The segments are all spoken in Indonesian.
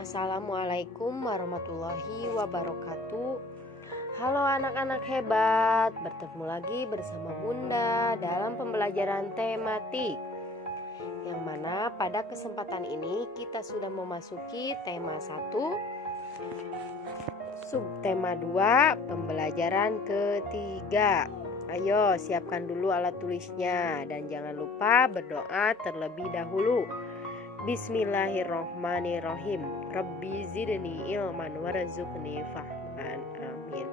Assalamualaikum warahmatullahi wabarakatuh. Halo anak-anak hebat, bertemu lagi bersama Bunda dalam pembelajaran tematik, yang mana pada kesempatan ini kita sudah memasuki tema 1, subtema 2, pembelajaran ketiga. Ayo siapkan dulu alat tulisnya dan jangan lupa berdoa terlebih dahulu. Bismillahirrohmanirrohim. Rabbi zidni ilman warzuqni fahman. Amin.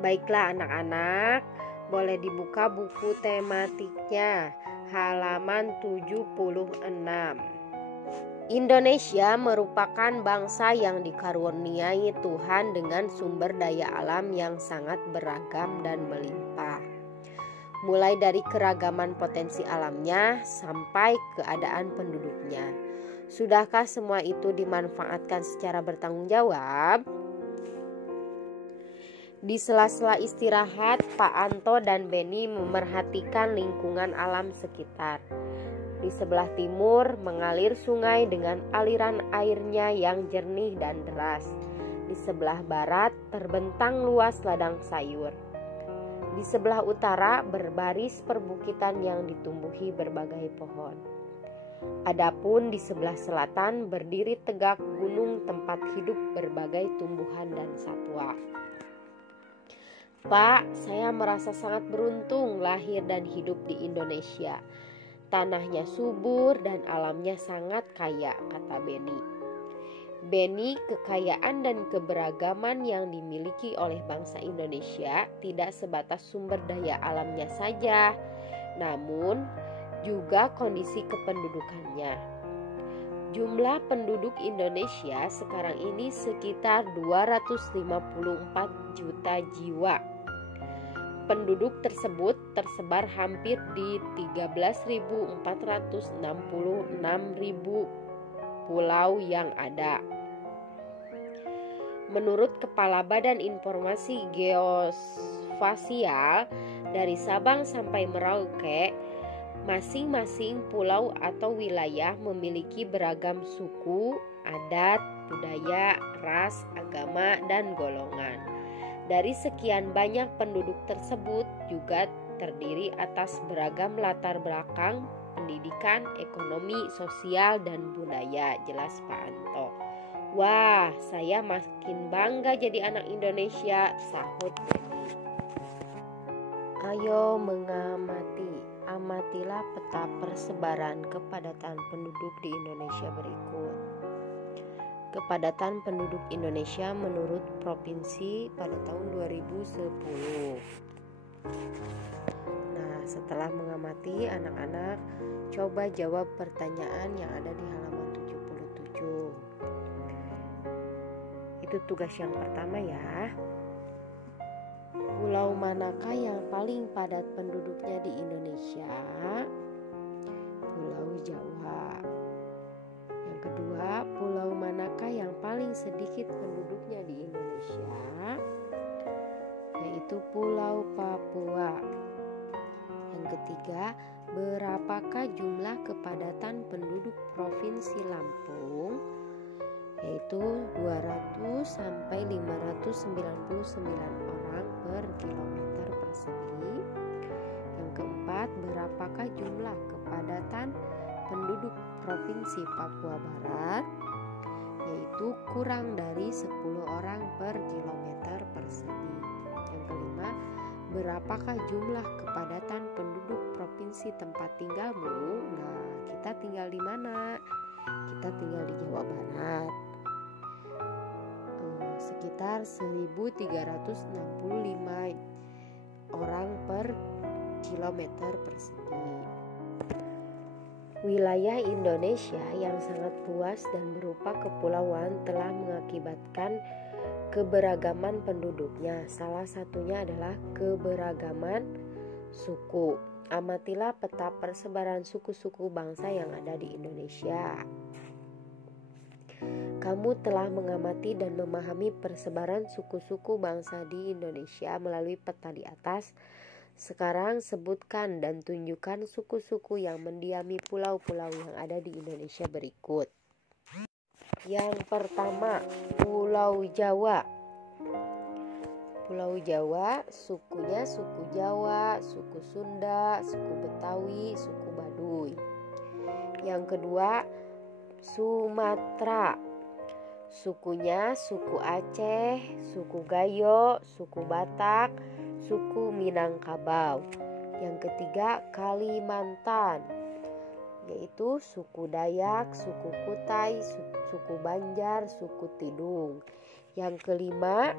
Baiklah anak-anak, boleh dibuka buku tematiknya halaman 76. Indonesia merupakan bangsa yang dikaruniai Tuhan dengan sumber daya alam yang sangat beragam dan melimpah. Mulai dari keragaman potensi alamnya sampai keadaan penduduknya. Sudahkah semua itu dimanfaatkan secara bertanggung jawab? Di sela-sela istirahat, Pak Anto dan Beni memerhatikan lingkungan alam sekitar. Di sebelah timur mengalir sungai dengan aliran airnya yang jernih dan deras. Di sebelah barat terbentang luas ladang sayur. Di sebelah utara berbaris perbukitan yang ditumbuhi berbagai pohon. Adapun di sebelah selatan berdiri tegak gunung tempat hidup berbagai tumbuhan dan satwa. Pak, saya merasa sangat beruntung lahir dan hidup di Indonesia. Tanahnya subur dan alamnya sangat kaya, kata Beni. Beni, kekayaan dan keberagaman yang dimiliki oleh bangsa Indonesia tidak sebatas sumber daya alamnya saja, namun juga kondisi kependudukannya. Jumlah penduduk Indonesia sekarang ini sekitar 254 juta jiwa. Penduduk tersebut tersebar hampir di 13.466.000 pulau yang ada. Menurut Kepala Badan Informasi Geospasial, dari Sabang sampai Merauke, masing-masing pulau atau wilayah memiliki beragam suku, adat, budaya, ras, agama, dan golongan. Dari sekian banyak penduduk tersebut juga terdiri atas beragam latar belakang pendidikan, ekonomi, sosial, dan budaya, jelas Pak Anto. Wah, saya makin bangga jadi anak Indonesia, sahut Beni. Ayo mengamati, amatilah peta persebaran kepadatan penduduk di Indonesia berikut. Kepadatan penduduk Indonesia menurut provinsi pada tahun 2010. Setelah mengamati, anak-anak coba jawab pertanyaan yang ada di halaman 77. Itu tugas yang pertama ya. Pulau manakah yang paling padat penduduknya di Indonesia? Pulau Jawa. Yang kedua, pulau manakah yang paling sedikit penduduknya di Indonesia? Yaitu Pulau Papua. Yang ketiga, berapakah jumlah kepadatan penduduk Provinsi Lampung? Yaitu 200 sampai 599 orang per kilometer persegi. Yang keempat, berapakah jumlah kepadatan penduduk Provinsi Papua Barat? Yaitu kurang dari 10 orang per kilometer persegi. Yang kelima, berapakah jumlah kepadatan penduduk provinsi tempat tinggalmu? Nah, kita tinggal di mana? Kita tinggal di Jawa Barat. Sekitar 1.365 orang per kilometer persegi. Wilayah Indonesia yang sangat luas dan berupa kepulauan telah mengakibatkan keberagaman penduduknya. Salah satunya adalah keberagaman suku. Amatilah peta persebaran suku-suku bangsa yang ada di Indonesia. Kamu telah mengamati dan memahami persebaran suku-suku bangsa di Indonesia melalui peta di atas. Sekarang sebutkan dan tunjukkan suku-suku yang mendiami pulau-pulau yang ada di Indonesia berikut. Yang pertama, Pulau Jawa. Pulau Jawa, sukunya suku Jawa, suku Sunda, suku Betawi, suku Baduy. Yang kedua, Sumatera. Sukunya suku Aceh, suku Gayo, suku Batak, suku Minangkabau. Yang ketiga, Kalimantan, yaitu suku Dayak, suku Kutai, suku Banjar, suku Tidung. Yang kelima,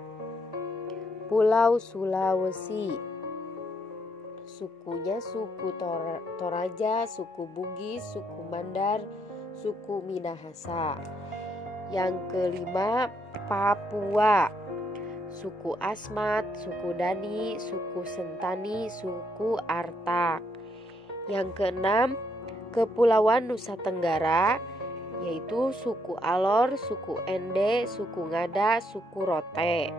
Pulau Sulawesi. Sukunya suku Toraja, suku Bugis, suku Mandar, suku Minahasa. Yang kelima, Papua. Suku Asmat, suku Dani, suku Sentani, suku Artak. Yang keenam, Kepulauan Nusa Tenggara, yaitu suku Alor, suku Ende, suku Ngada, suku Rote.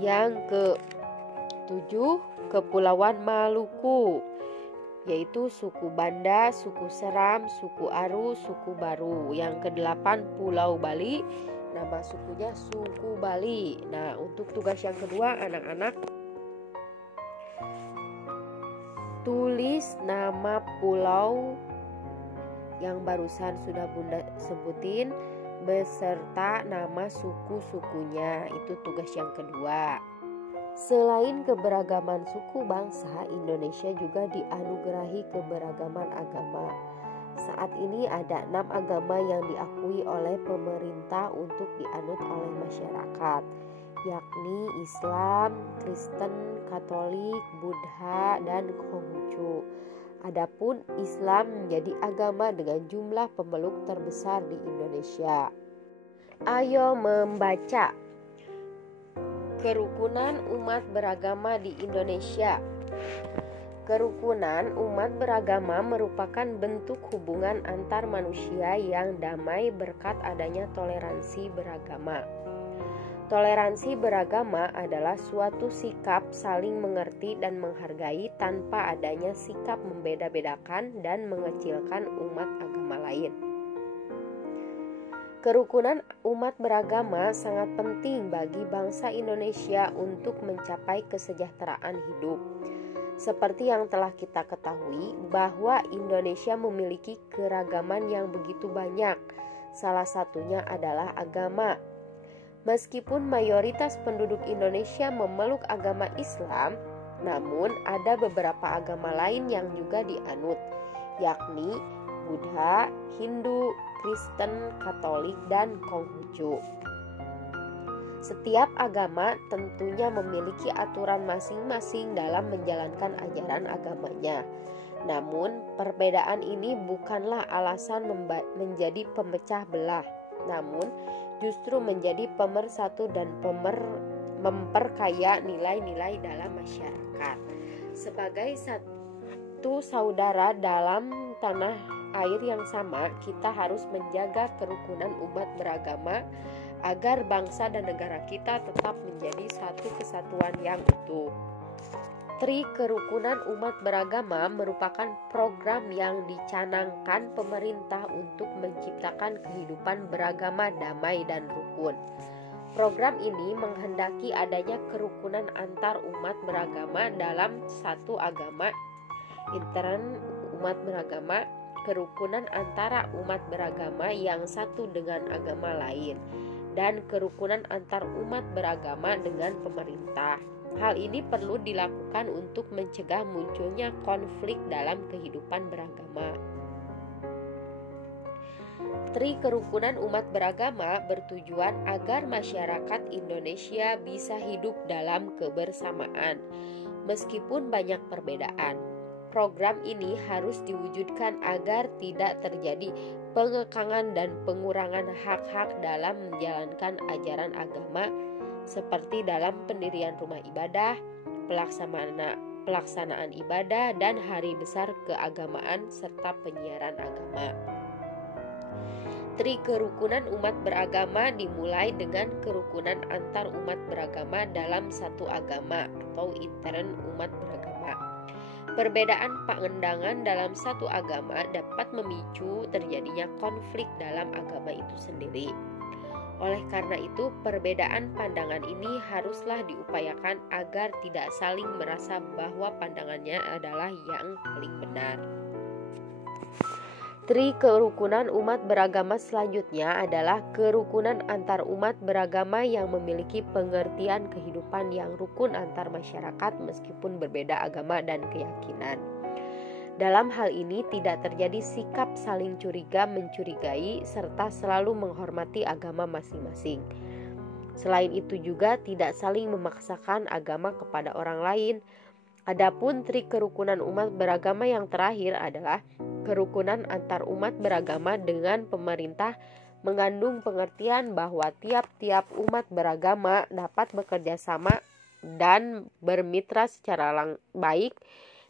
Yang ketujuh, Kepulauan Maluku, yaitu suku Banda, suku Seram, suku Aru, suku Baru. Yang kedelapan, Pulau Bali, nama sukunya suku Bali. Nah, untuk tugas yang kedua, anak-anak tulis nama pulau yang barusan sudah Bunda sebutin beserta nama suku-sukunya. Itu tugas yang kedua. Selain keberagaman suku bangsa, Indonesia juga dianugerahi keberagaman agama. Saat ini ada 6 agama yang diakui oleh pemerintah untuk dianut oleh masyarakat, yakni Islam, Kristen, Katolik, Buddha, dan Konghucu. Adapun Islam menjadi agama dengan jumlah pemeluk terbesar di Indonesia. Ayo membaca. Kerukunan umat beragama di Indonesia. Kerukunan umat beragama merupakan bentuk hubungan antar manusia yang damai berkat adanya toleransi beragama. Toleransi beragama adalah suatu sikap saling mengerti dan menghargai tanpa adanya sikap membeda-bedakan dan mengecilkan umat agama lain. Kerukunan umat beragama sangat penting bagi bangsa Indonesia untuk mencapai kesejahteraan hidup. Seperti yang telah kita ketahui bahwa Indonesia memiliki keragaman yang begitu banyak, salah satunya adalah agama. Meskipun mayoritas penduduk Indonesia memeluk agama Islam, namun ada beberapa agama lain yang juga dianut, yakni Buddha, Hindu, Kristen, Katolik, dan Konghucu. Setiap agama tentunya memiliki aturan masing-masing dalam menjalankan ajaran agamanya. Namun, perbedaan ini bukanlah alasan menjadi pemecah belah, namun justru menjadi pemersatu dan memperkaya nilai-nilai dalam masyarakat. Sebagai satu saudara dalam tanah air yang sama, kita harus menjaga kerukunan umat beragama agar bangsa dan negara kita tetap menjadi satu kesatuan yang utuh. Tri Kerukunan Umat Beragama merupakan program yang dicanangkan pemerintah untuk menciptakan kehidupan beragama damai dan rukun. Program ini menghendaki adanya kerukunan antar umat beragama dalam satu agama, intern umat beragama, kerukunan antara umat beragama yang satu dengan agama lain, dan kerukunan antar umat beragama dengan pemerintah. Hal ini perlu dilakukan untuk mencegah munculnya konflik dalam kehidupan beragama. Tri Kerukunan Umat Beragama bertujuan agar masyarakat Indonesia bisa hidup dalam kebersamaan, meskipun banyak perbedaan. Program ini harus diwujudkan agar tidak terjadi pengekangan dan pengurangan hak-hak dalam menjalankan ajaran agama, seperti dalam pendirian rumah ibadah, pelaksanaan ibadah, dan hari besar keagamaan, serta penyiaran agama. Tri Kerukunan Umat Beragama dimulai dengan kerukunan antar umat beragama dalam satu agama atau intern umat beragama. Perbedaan pandangan dalam satu agama dapat memicu terjadinya konflik dalam agama itu sendiri. Oleh karena itu, perbedaan pandangan ini haruslah diupayakan agar tidak saling merasa bahwa pandangannya adalah yang paling benar. Tri kerukunan umat beragama selanjutnya adalah kerukunan antar umat beragama yang memiliki pengertian kehidupan yang rukun antar masyarakat meskipun berbeda agama dan keyakinan. Dalam hal ini tidak terjadi sikap saling curiga mencurigai serta selalu menghormati agama masing-masing. Selain itu juga tidak saling memaksakan agama kepada orang lain. Adapun tri kerukunan umat beragama yang terakhir adalah kerukunan antar umat beragama dengan pemerintah, mengandung pengertian bahwa tiap-tiap umat beragama dapat bekerja sama dan bermitra secara baik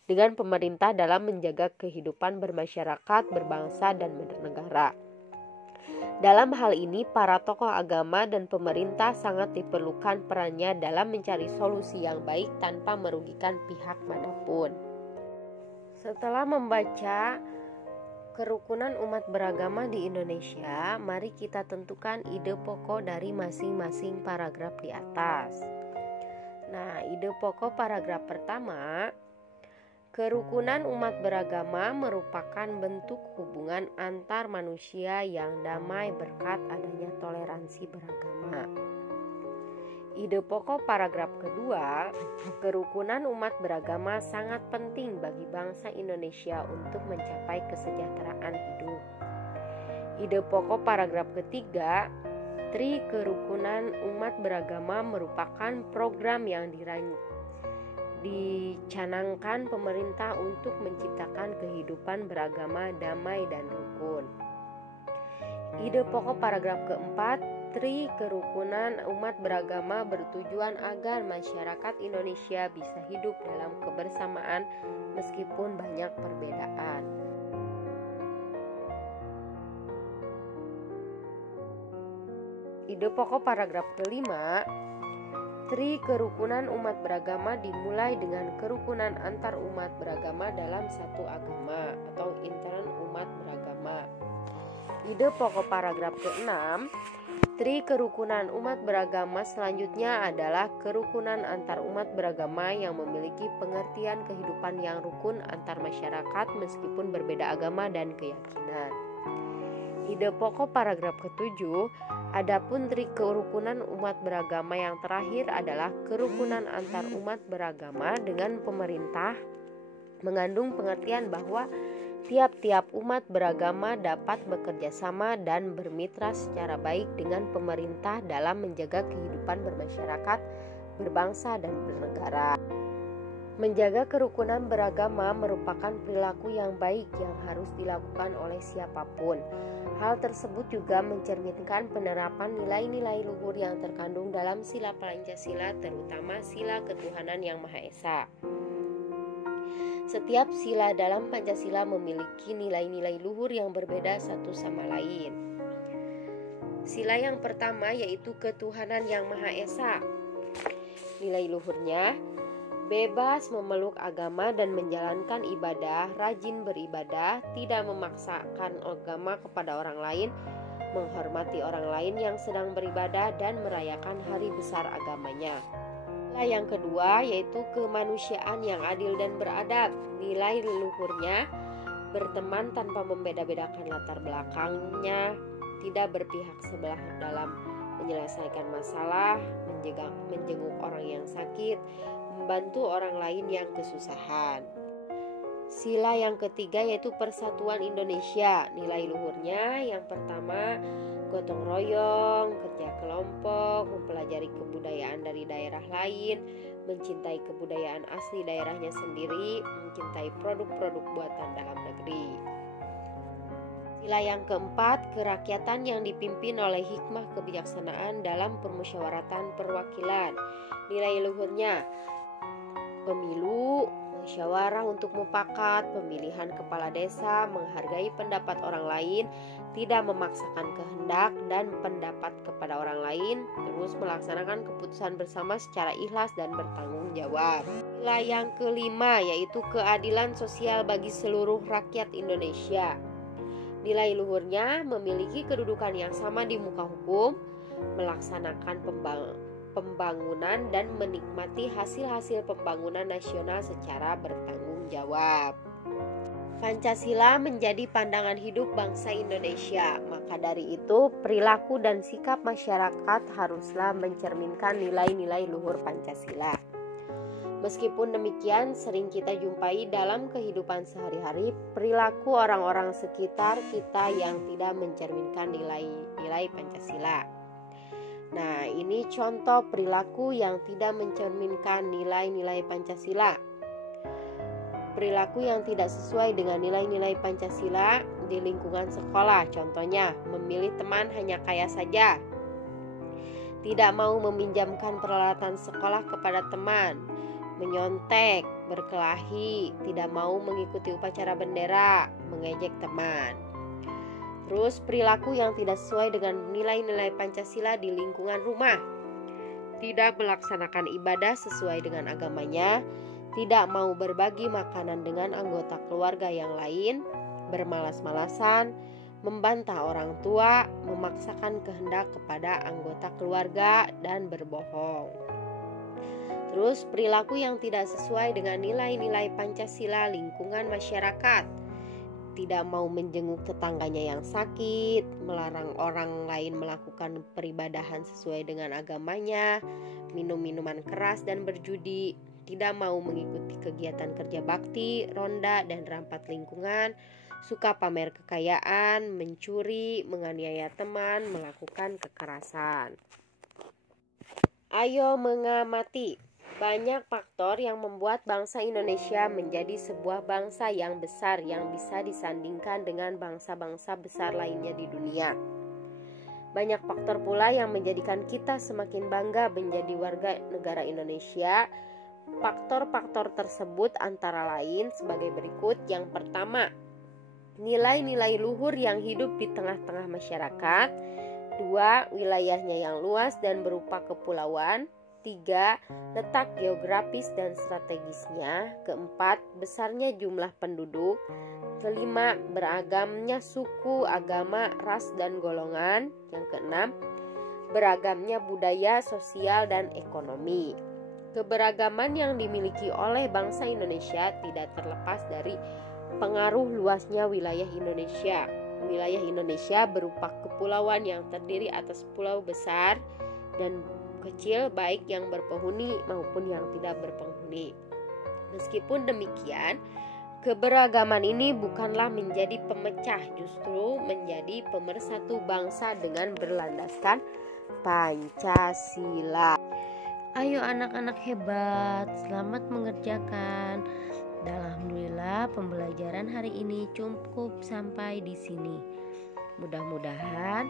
dengan pemerintah dalam menjaga kehidupan bermasyarakat, berbangsa, dan bernegara. Dalam hal ini, para tokoh agama dan pemerintah sangat diperlukan perannya dalam mencari solusi yang baik tanpa merugikan pihak manapun. Setelah membaca kerukunan umat beragama di Indonesia, mari kita tentukan ide pokok dari masing-masing paragraf di atas. Nah, ide pokok paragraf pertama, kerukunan umat beragama merupakan bentuk hubungan antar manusia yang damai berkat adanya toleransi beragama. Ide pokok paragraf kedua, kerukunan umat beragama sangat penting bagi bangsa Indonesia untuk mencapai kesejahteraan hidup. Ide pokok paragraf ketiga, tri kerukunan umat beragama merupakan program yang dicanangkan pemerintah untuk menciptakan kehidupan beragama damai dan rukun. Ide pokok paragraf keempat, tri kerukunan umat beragama bertujuan agar masyarakat Indonesia bisa hidup dalam kebersamaan meskipun banyak perbedaan. Ide pokok paragraf kelima, tri kerukunan umat beragama dimulai dengan kerukunan antar umat beragama dalam satu agama atau intern umat beragama. Ide pokok paragraf ke-6, tri kerukunan umat beragama selanjutnya adalah kerukunan antar umat beragama yang memiliki pengertian kehidupan yang rukun antar masyarakat meskipun berbeda agama dan keyakinan. Ide pokok paragraf ke-7, adapun tri kerukunan umat beragama yang terakhir adalah kerukunan antar umat beragama dengan pemerintah, mengandung pengertian bahwa tiap-tiap umat beragama dapat bekerja sama dan bermitra secara baik dengan pemerintah dalam menjaga kehidupan bermasyarakat, berbangsa, dan bernegara. Menjaga kerukunan beragama merupakan perilaku yang baik yang harus dilakukan oleh siapapun. Hal tersebut juga mencerminkan penerapan nilai-nilai luhur yang terkandung dalam sila Pancasila, terutama sila ketuhanan yang Maha Esa. Setiap sila dalam Pancasila memiliki nilai-nilai luhur yang berbeda satu sama lain. Sila yang pertama yaitu ketuhanan yang Maha Esa. Nilai luhurnya, bebas memeluk agama dan menjalankan ibadah, rajin beribadah, tidak memaksakan agama kepada orang lain, menghormati orang lain yang sedang beribadah, dan merayakan hari besar agamanya. Nilai yang kedua yaitu kemanusiaan yang adil dan beradab. Nilai luhurnya, berteman tanpa membeda-bedakan latar belakangnya, tidak berpihak sebelah dalam menyelesaikan masalah, menjenguk orang yang sakit, membantu orang lain yang kesusahan. Sila yang ketiga yaitu persatuan Indonesia. Nilai luhurnya yang pertama, gotong royong, kerja kelompok, mempelajari kebudayaan dari daerah lain, mencintai kebudayaan asli daerahnya sendiri, mencintai produk-produk buatan dalam negeri. Sila yang keempat, kerakyatan yang dipimpin oleh hikmah kebijaksanaan dalam permusyawaratan perwakilan. Nilai luhurnya, pemilu, musyawarah untuk mufakat, pemilihan kepala desa, menghargai pendapat orang lain, tidak memaksakan kehendak dan pendapat kepada orang lain, terus melaksanakan keputusan bersama secara ikhlas dan bertanggung jawab. Nilai yang kelima yaitu keadilan sosial bagi seluruh rakyat Indonesia. Nilai luhurnya memiliki kedudukan yang sama di muka hukum, melaksanakan pembangunan dan menikmati hasil-hasil pembangunan nasional secara bertanggung jawab. Pancasila menjadi pandangan hidup bangsa Indonesia. Maka dari itu, perilaku dan sikap masyarakat haruslah mencerminkan nilai-nilai luhur Pancasila. Meskipun demikian, sering kita jumpai dalam kehidupan sehari-hari perilaku orang-orang sekitar kita yang tidak mencerminkan nilai-nilai Pancasila. Nah, ini contoh perilaku yang tidak mencerminkan nilai-nilai Pancasila. Perilaku yang tidak sesuai dengan nilai-nilai Pancasila di lingkungan sekolah, contohnya memilih teman hanya kaya saja, tidak mau meminjamkan peralatan sekolah kepada teman, menyontek, berkelahi, tidak mau mengikuti upacara bendera, mengejek teman. Terus perilaku yang tidak sesuai dengan nilai-nilai Pancasila di lingkungan rumah, tidak melaksanakan ibadah sesuai dengan agamanya, tidak mau berbagi makanan dengan anggota keluarga yang lain, bermalas-malasan, membantah orang tua, memaksakan kehendak kepada anggota keluarga, dan berbohong. Terus perilaku yang tidak sesuai dengan nilai-nilai Pancasila lingkungan masyarakat, tidak mau menjenguk tetangganya yang sakit, melarang orang lain melakukan peribadahan sesuai dengan agamanya, minum minuman keras dan berjudi, tidak mau mengikuti kegiatan kerja bakti, ronda dan rapat lingkungan, suka pamer kekayaan, mencuri, menganiaya teman, melakukan kekerasan. Ayo mengamati. Banyak faktor yang membuat bangsa Indonesia menjadi sebuah bangsa yang besar yang bisa disandingkan dengan bangsa-bangsa besar lainnya di dunia. Banyak faktor pula yang menjadikan kita semakin bangga menjadi warga negara Indonesia. Faktor-faktor tersebut antara lain sebagai berikut. Yang pertama, nilai-nilai luhur yang hidup di tengah-tengah masyarakat. 2. Wilayahnya yang luas dan berupa kepulauan. 3. Letak geografis dan strategisnya. 4. Besarnya jumlah penduduk. 5. Beragamnya suku, agama, ras, dan golongan. Yang 6. Beragamnya budaya, sosial, dan ekonomi. Keberagaman yang dimiliki oleh bangsa Indonesia tidak terlepas dari pengaruh luasnya wilayah Indonesia. Wilayah Indonesia berupa kepulauan yang terdiri atas pulau besar dan kecil, baik yang berpenghuni maupun yang tidak berpenghuni. Meskipun demikian, keberagaman ini bukanlah menjadi pemecah, justru menjadi pemersatu bangsa dengan berlandaskan Pancasila. Ayo anak-anak hebat, selamat mengerjakan. Dan alhamdulillah pembelajaran hari ini cukup sampai di sini. Mudah-mudahan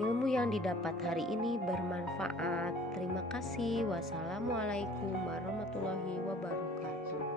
ilmu yang didapat hari ini bermanfaat. Terima kasih. Wassalamualaikum warahmatullahi wabarakatuh.